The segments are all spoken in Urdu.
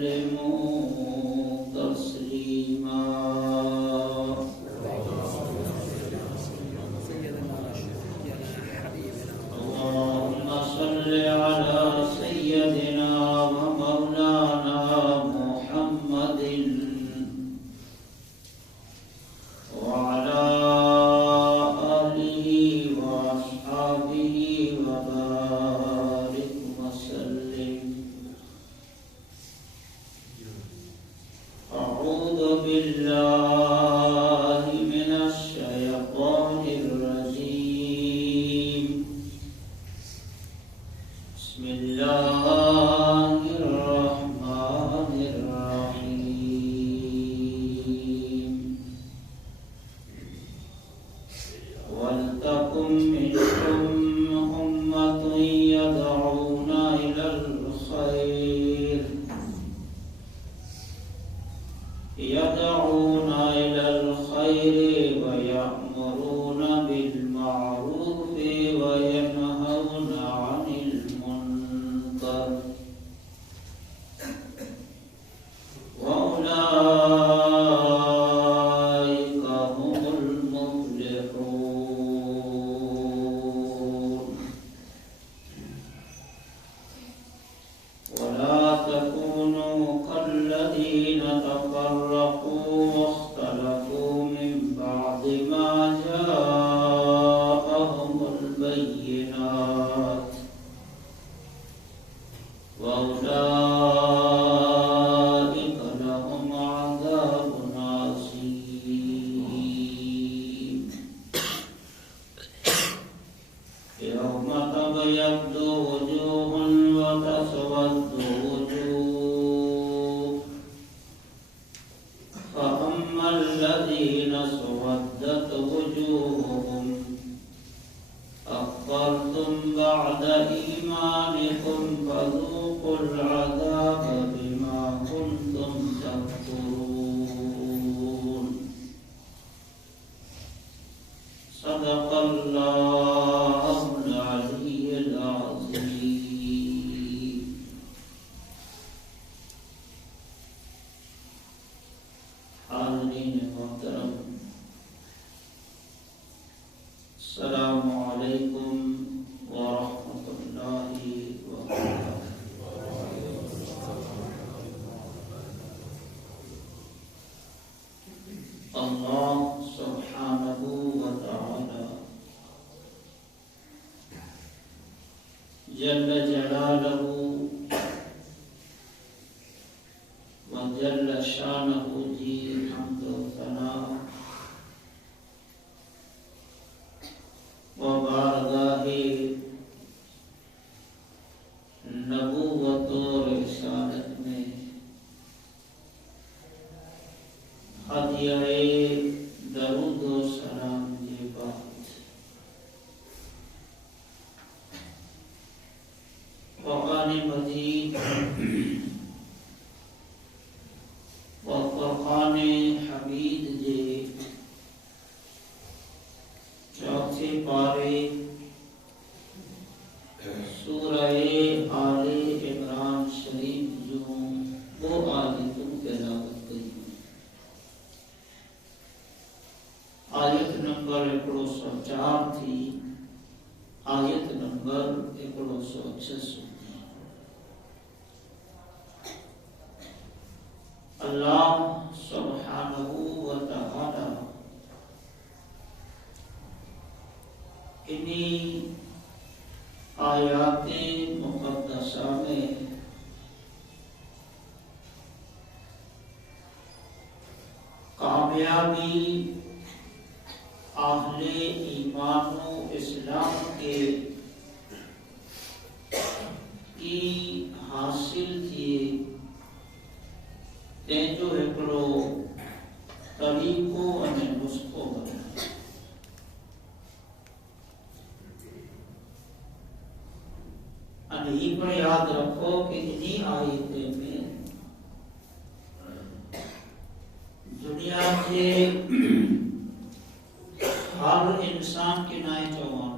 وسلموا تسليما. اللهم صل على سيدنا ومولانا محمد وعلى آله وأصحابه وبارك وسلم. أعوذ بالله من الشيطان الرجيم. بسم الله الرحمن الرحيم. ولتكن منكم أمة يدعون إلى الخير ويأمرون بالمعروف وينهون عن المنكر وأولئك هم المفلحون. ولا تكونوا كالذين تفرقوا واختلفوا من بعد ما جاءهم البينات وأولئك لهم عذاب عظيم. يوم تبيض وجوه وتسود وجوه. فأما الذين اسودت وجوههم أكفرتم بعد إيمانكم فذوقوا العذاب بما كنتم تكفرون. صدق الله العلي العظيم. حاضرین محترم، السلام علیکم ورحمۃ اللہ وبرکاتہ. اللہ سبحانہ وتعالی جل جلالہ وجل شانہ جی حمد و ثنا و بارگاہ نبوت و رسالت میں ہدیہ درود و سلام کے بعد قرآن مجید و فرقان حمید جے چوتھے پارے سورہ آل عمران شریف جو وہ آیتوں تلاوت کئی. آیت نمبر 104 تھی، آیت نمبر 136. اللہ سبحانہ و تعالی انہی آیات مقدسہ میں کامیابی اہل ایمان و اسلام کے کی حاصل تھی جو ایکڑو طریقو અને نسخو بنا. અને یہ پر یاد رکھو کہ انہی آیتیں میں دنیا کے ہر انسان کے نائے چوان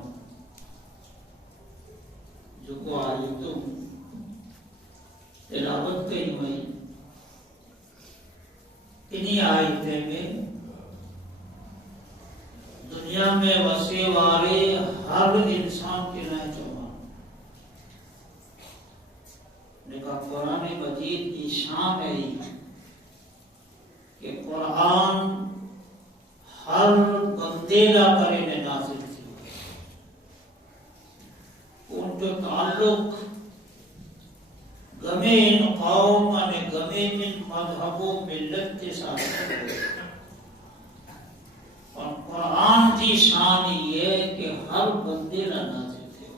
جو کو آیتوں تلاوت کئی ہوئی انہی آیتیں میں دنیا میں وسے والے ہر انسان کے نئے چوہاں لیکن قرآن مجید کی شان ہے کہ قرآن ہر بندے لا کرے نازل تھی ان جو تعلق گمے ان قوم نے گمے ان مذہب و ملت کے ساتھ اور قرآن کی شان یہ کہ ہر بندے لا نازل تھے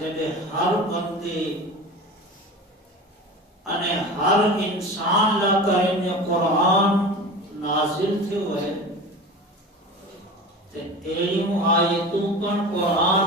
جب ہر بندے અને હર ઇન્સાન લા કરીને કુરાન નાઝિલ થયો હે તે એલિમ આયતું પણ કુરાન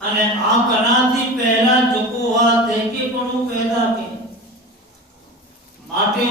અને આ કનાથી પહેલા ચૂકવા તે કે પણ પેદા કે માટે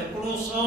100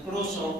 100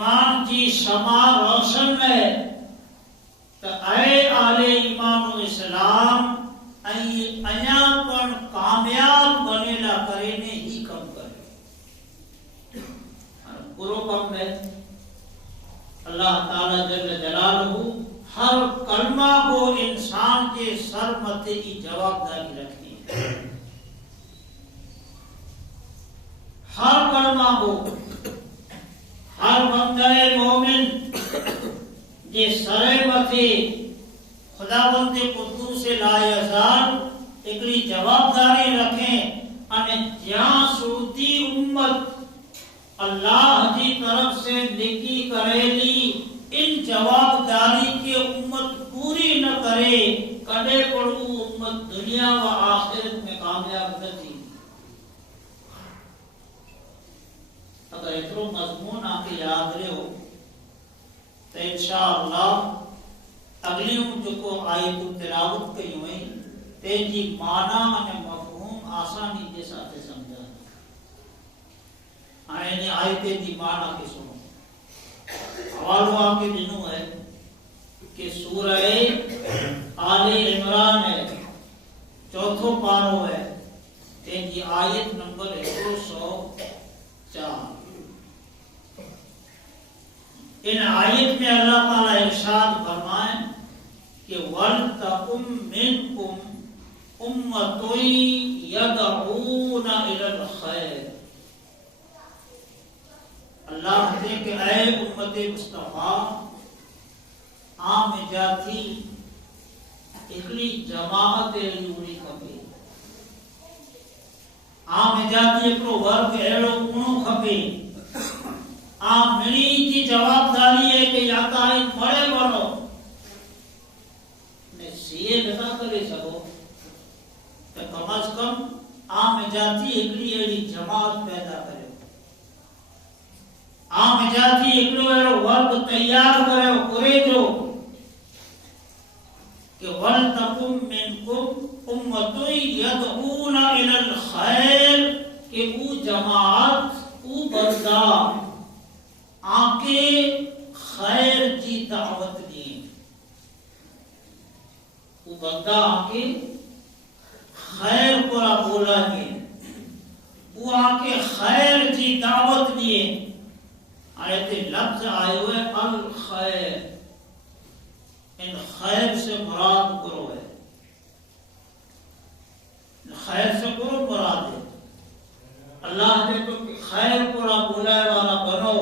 ایمان جی شمع روشن ہے تو اے آل ایمان و اسلام ایا پن کامیاب بنے لا کرے نے ہی کم کرے پورو کم ہے اللہ تعالی جل جلالہ ہر کلمہ کو انسان کے سر متھے کی جوابداری رکھتی ہے ہر کلمہ کو ہر بندہ مومن جے سر متھے خداوند قدوس لا یزال ایکڑی جوابداری رکھیں અને જ્યાં સુધી ઉમ્મત اللہ کی طرف سے لکھی کریلی ان جوابداری کی امت پوری نہ کرے کدے پڑو امت دنیا و آخرت میں کامیاب نہ تھی اگر اترو مضمون آپ کے یاد رہے ہو تو انشاءاللہ اگلی جو کو آیت تلاوت کئی ہوئی تیجی معنی اور مفہوم آسانی کے ساتھ سمجھا آئینی آیتیں دی معنی کے سنو حوالو آپ کے دنوں ہے کہ سورہ آل عمران ہے چوتھو پارو ہے تیجی آیت نمبر 104 ان آیت میں اللہ تعالیٰ ارشاد فرمائیں کہ وَلْتَقُمْ مِنْكُمْ أُمَّةٌ يَدْعُونَ إِلَى الْخَيْرِ اللہ نے کہ اے امت مصطفیٰ عام جاتی اکلی جماعت ایلی کھپے عام جاتی اکلو ورگ ایڑو انو کھپے عام ملی کی جوابداری ہے کہ یا تائی مرے بنو نے سیئے نہ کرے سکو کہ کم از کم عام جاتی اکلی ایلی جماعت پیدا کرے عام جاتی اکلو ایڑو ورگ تیار کرے کرے جو کہ وَلْتَقُمْ مِنْكُمْ أُمَّةٌ يَدْعُونَ إِلَى الْخَيْرِ کہ وہ جماعت وہ بندہ آکے خیر کی دعوت دیں وہ بندہ آکے خیر کو بولا گے وہ آکے خیر کی دعوت دیں آیت لفظ آئے ہوئے الخیر ان خیر سے مراد کرو ہے خیر سے کرو مراد ہے اللہ نے تو خیر کو بولائے والا بنو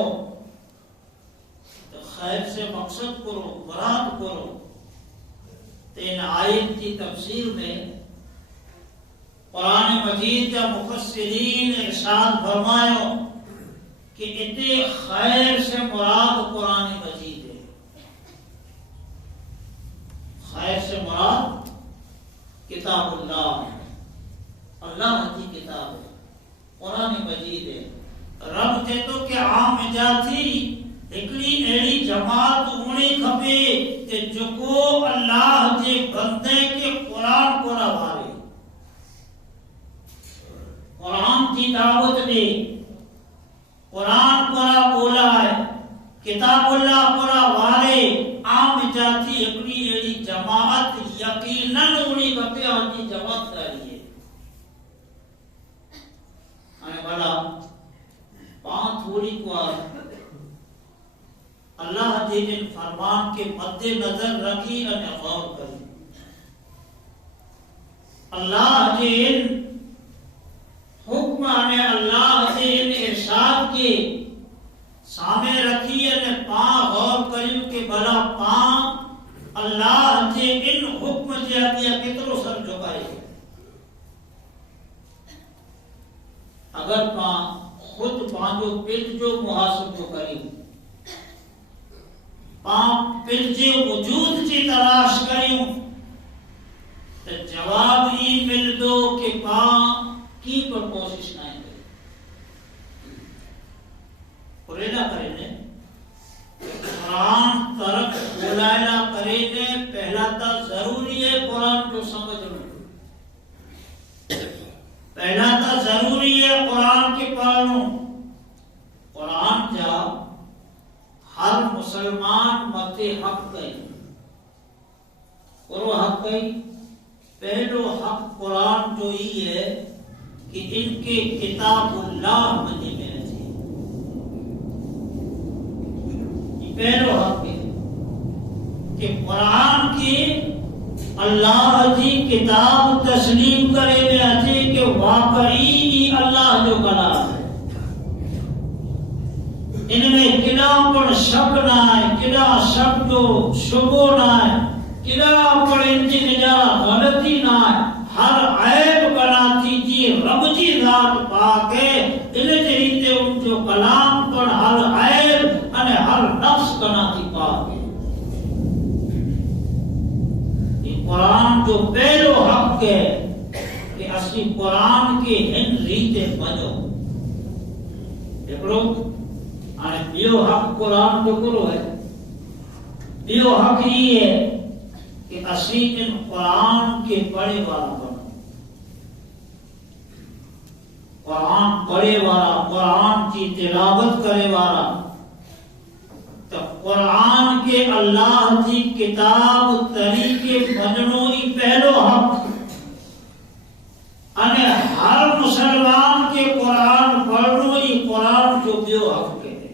تو خیر سے مقصد کرو مراد کرو تو ان آیت کی تفسیر میں قرآن مجید کا مفسرین ارشاد فرمائے کہ اتنے خیر سے مراد قرآن مجید ہے خیر سے مراد کتاب اللہ کی کتاب ہے قرآن مجید ہے رب دے تو کہ عام جاتی اکلی ایڑی جماعت ہونی کھپے کہ جو کو اللہ کے بندے کے قرآن کو روارے قرآن کی دعوت دے قرآن کو بولا ہے کتاب اللہ کو وارے عام جاتی اکلی ایڑی جماعت یقیناً ہونی کھپے اور کی جواب داری ہے بڑا پانچ تھوڑی کو اللہ جن فرمان کے مد نظر رکھی اور غور کری اللہ جن حکم آنے اللہ جن ارشاد کے سامنے رکھی اور پاں غور کری کہ بلا پاں اللہ جے ان حکم جے دیا کترو سر جھکائے اگر خود پانچو پل جو محاسب کریں پل جے وجود کی تلاش کریں تو جواب ہی مل دو کہ کی پر کوشش نہ کریں قرآن کریں نے قرآن طرف بلائنا کریں پہلا تا ضروری ہے قرآن کو سمجھ لو پہلا تا ضروری ہے قرآن کے پڑھنو قرآن جا مسلمان متے حق کئی اور حق کئی پہلو حق قرآن جو ہی ہے کہ ان کے کتاب اللہ مجھے میں رہے یہ پہلو حق ہے کہ قرآن کی اللہ جی کتاب تسلیم کرے میں اچھے کہ واقعی اللہ جو کلام ہے ان میں کدا پر شک نہ ہے کدا شک جو شبو نہ ہے کدا پر ان کی نجارہ غلطی نہ ہے ہر عیب بناتی جی رب جی ذات پاک ہے ان جریتے ان جو کلام پر ہر عیب انہیں ہر نفس بناتی پاک ہے قرآن جو پہلو حق ہے کہ اسی قرآن کے ہن ریتے بنو دیکھو بیو حق قرآن جو کرو ہے بیو حق یہ ہے کہ اسی ان قرآن کے پڑھے والا بنو قرآن پڑھے والا قرآن کی تلاوت کرے والا تو قرآن کے اللہ کی کتاب طریقے بننو ہی پہلو حق انہیں ہر مسلمان کے قرآن پڑھنو ہی قرآن جو بیو حق کے ہے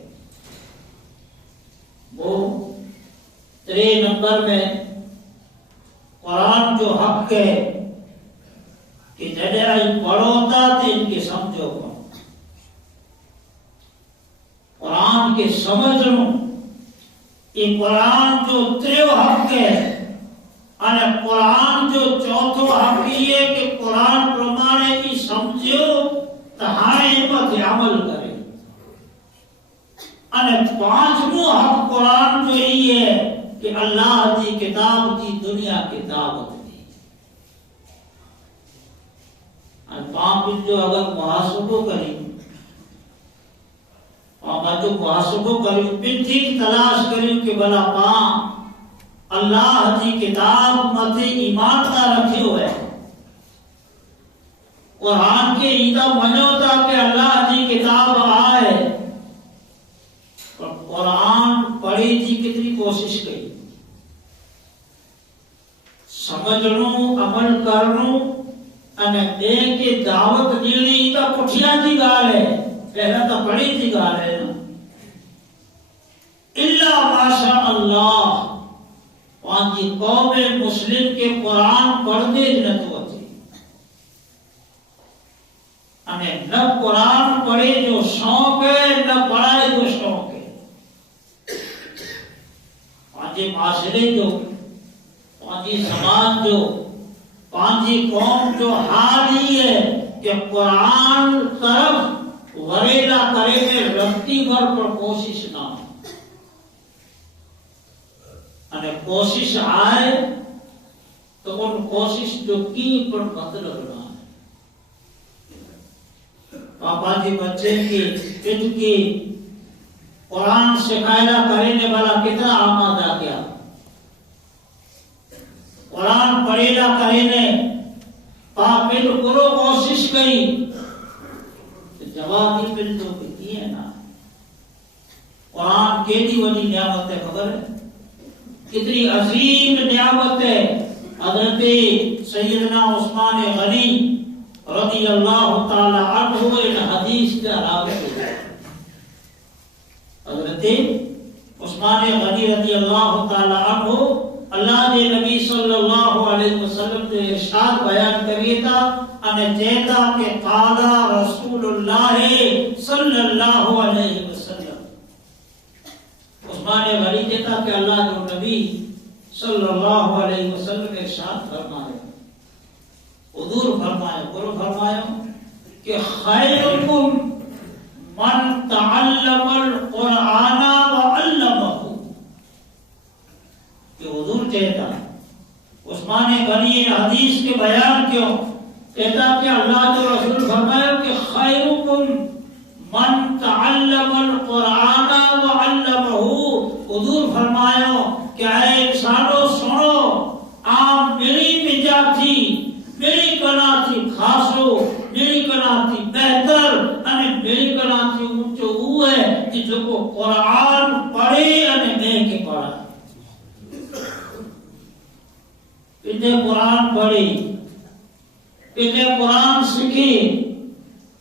وہ 3 نمبر میں قرآن جو حق ہے کہ جڑے آئی پڑھو تا تو ان کے سمجھو قرآن کے سمجھ لوں یہ قرآن جو 3 حق ہے اور قرآن جو 4 حق یہ ہے کہ قرآن پرمانے کی سمجھو تہائی مت عمل کرے اور 5واں حق قرآن جو یہ ہے کہ اللہ کی کتاب کی دنیا کی دعوت دی اور 5 جو اگر محاسبہ کریں اور جو محاسبہ کریں پنٹھی تلاش کریں کہ بلا پاں اللہ کی کتاب مت ایمان کا رکھے ہوئے قرآن کے ایدہ منو تھا کہ اللہ کی کتاب آئے اور قرآن پڑھی جی کتنی کوشش کی سمجھنوں عمل کرنوں انہیں دے کے دعوت دیلی تا پٹھیاں جی گال ہے پہلا تو پڑھی جی گال ہے اللہ ماشاء اللہ وہاں قوم مسلم کے قرآن پڑھتے جنت ہوتی ہمیں نہ قرآن پڑھے جو شوق ہے نہ پڑھائے جو شوق ہے پانچے معاشرے جو پانچی سماج جو پانچی قوم جو حال ہی ہے کہ قرآن طرف وریلا کرے میں رکھتی بھر پر کوشش نہ ہو کوشش آئے تو ان کوشش جو کی پر مطلب نہ ہے پاپا جی بچے کی ان کی قرآن سکھائے کرنے والا کتنا آمادہ کیا قرآن پڑھیلا کرنے پاپل کرو کوشش کی جواب ہی مل تو کی ہے نا قرآن کیلی ولی نعمت ہے خبر ہے کتنی عظیم نعمت ہے حضرت سیدنا عثمان غنی رضی اللہ تعالی عنہ ان حدیث کا راوی ہے حضرت عثمان غنی رضی اللہ تعالی عنہ اللہ کے نبی صلی اللہ علیہ وسلم نے ارشاد بیان کریے تھا ان چیتا کہ قال رسول اللہ صلی اللہ علیہ وسلم عثمان غنی کہتا کہ اللہ کے نبی صلی اللہ علیہ وسلم ارشاد فرمائے حضور فرمائے قرآن فرمایا کہ خیرکم من تعلم القرآن وعلمہ کہ حضور کہتا عثمان غنی حدیث کے بیان کیوں کہتا کہ اللہ کے رسول فرمایا کہ خیرکم من تعلم القرآن وعلمہ حضور فرمایا کہ اے انسانوں سنو آپ میری بجا تھی میری کنا تھی خاصو میری کنا تھی بہتر میری کنا تھی اونچو وہ ہے کہ جو کو قرآن پڑھے અને બે કે પઢા એટલે قرآن પઢી એટલે قرآن શીખી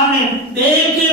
અને બે કે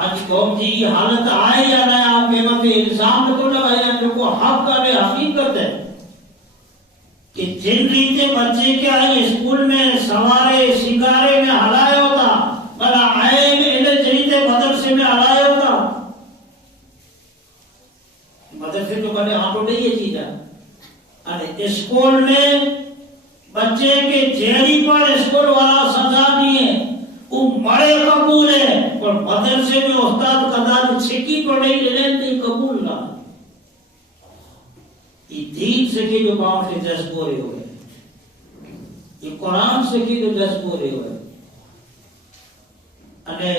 آج قوم کی یہ حالت آئے یا نہ آپ کے مت الزام تو لگایا جو کو حق کرے حقیقت ہے کہ جن ریتے بچے کے آئی اسکول میں سوارے شکارے میں ہلائے ہوتا بلا آئے میں انہیں جریتے مدرسے میں ہلائے ہوتا مدرسے تو کہنے ہاں تو نہیں یہ چیز ہے اسکول میں بچے کے جیری پر اسکول والا سزا نہیں ہے وہ بڑے قبول ہے اور مدرسے میں استاد قدار چھکی پڑھائی لیتے قبول نہ یہ دین سے کی جو کام سے جذب ہو رہے ہوئے یہ قرآن سے کی جو جذب ہو رہے ہوئے انے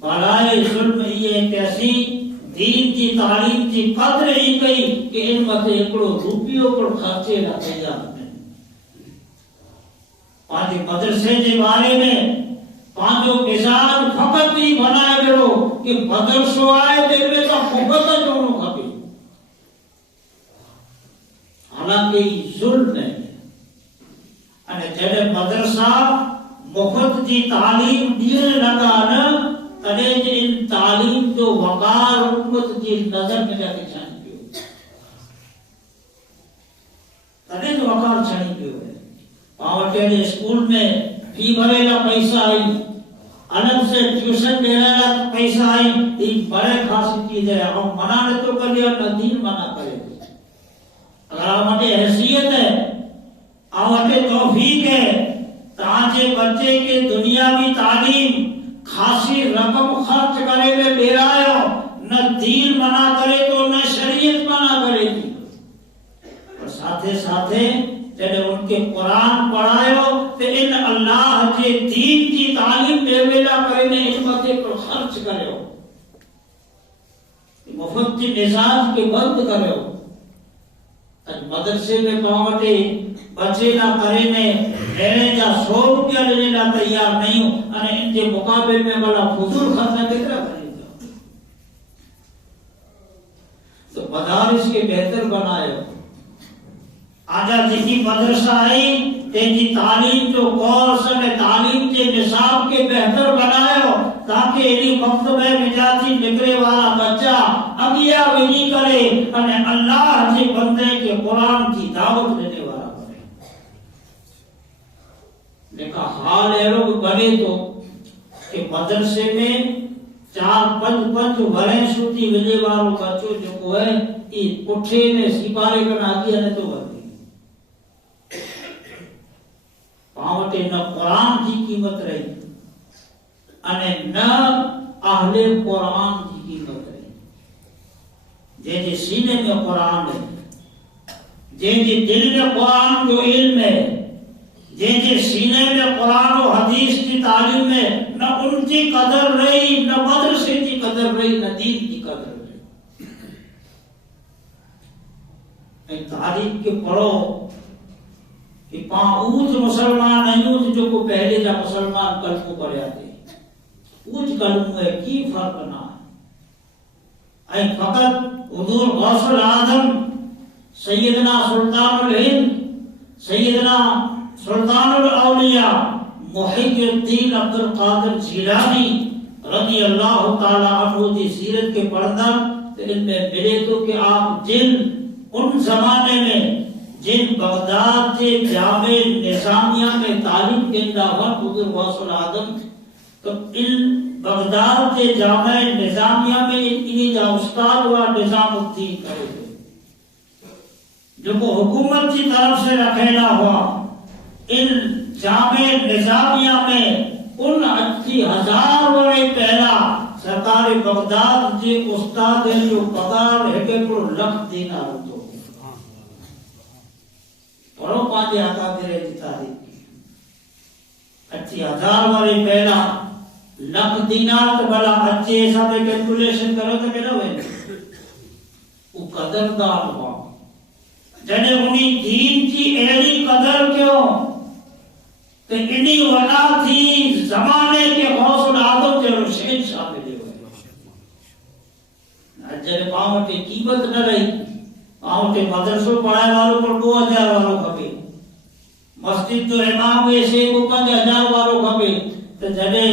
بالائے ظلم یہ ایک ایسی دین کی تعلیم کی قدر ہی کئی کہ ان متے ایکڑو روپیوں پر خرچے نہ تیار ہیں پانچ مدرسے کے بارے میں پانچوں مزاج فقط ہی بنائے گئے کہ مدرسوں آئے دل میں تو فقط جوڑوں کھپی حالانکہ ظلم ہے جب مدرسہ مفت کی تعلیم دینے لگا نا تنے ان تعلیم جو وقار امت کی نظر میں جا کے چھانی پیو تنے جو وقار چھانی پیو ہے پاوٹے نے اسکول میں فی بھرے کا پیسہ آئی الگ سے ٹیوشن دینے کا پیسہ آئی ایک بڑے خاصی چیز ہے اور منانے تو کر لیا نہ دین منع کرے اگر آمدے حیثیت ہے آمدے توفیق ہے تاکہ بچے کے دنیاوی تعلیم خاصی رقم خرچ کرے میں لے رہا ہو نہ دین منع کرے تو نہ شریعت منع کرے گی اور ساتھے ساتھے جب ان کے قرآن پڑھائے ہو تو ان اللہ کے دین کی تعلیم دے ویلا کرے میں حکمتے پر خرچ کرے ہو مفت کی مزاج کے بند کرے ہو مدرسے میں پاوٹے بچے نہ کرے میں لینے جا 100 روپیہ لینے لا تیار نہیں ہوں اور ان کے مقابل میں بڑا فضول خرچہ کتنا کرے گا تو مدارس کے بہتر بنائے ہو آجا جتنی مدرسہ آئی تیجی تعلیم جو کورس ہے تعلیم کے نصاب کے بہتر بنائے ہو تاکہ انہی مکتبہ مجاتی نکلے والا بچہ اگیا وہی کرے اور اللہ کے بندے کے قرآن کی دعوت دینے والا بنے لیکن حال ہے لوگ بنے تو کہ مدرسے میں 4-5 وریں سوتی وجے والوں بچوں جو کو ہے یہ پٹھے میں سپارے کرنا آگیا نے تو بن پاوٹے نہ قرآن کی قیمت رہی انے نہ اہل قرآن کی قیمت رہی جے سینے میں قرآن ہے جے دل میں قرآن جو علم ہے جے سینے میں قرآن و حدیث کی تعلیم ہے نہ ان کی قدر رہی نہ مدرسے کی قدر رہی نہ دین کی قدر رہی تاریخ کے پڑھو کہ اوج مسلمان نہیں اوج جو کو پہلے جا مسلمان کلموں پڑھے آتے اوج کلموں ہے کی فرق نہ ہے فقط حضور غوث العظم سیدنا سلطان الہند سیدنا سلطان الاولیاء محی الدین عبد القادر جیلانی رضی اللہ تعالی عنہ کی سیرت کے پڑھنا تو ان میں ملے تو کہ آپ جن ان زمانے میں جن بغداد کے جامع نظامیہ میں تعلیم دیندہ ہوا حضور غوث العظم تو ان بغداد کے جامع نظامیہ میں انہی جا استاد ہوا نظام الدین کرے تھے جو کو حکومت کی طرف سے رکھیلا ہوا ان جامع نظامیہ میں ان 80,000 ورے پہلا سرکار بغداد کے استاد ہیں جو پگار ہے کہ پر لکھ دینا ہوتا پڑھو پانچے آتا میرے کی تاریخ 80,000 والے پہلا لکھ دینار تو بلا اچھے حساب کیلکولیشن کرو تو کہنا ہوئے وہ قدردار ہوا جنہیں انہی دین کی ایلی قدر کیوں کہ انہی وجہ تھی زمانے کے غوث العظم کے رشید شامل ہوئے جنہیں پاوٹے قیمت نہ رہی پاوٹے مدرسوں پڑھائے والوں پر 2,000 والوں کھپے مسجد جو امام ایسے کو 5,000 والوں کھپے تو جنہیں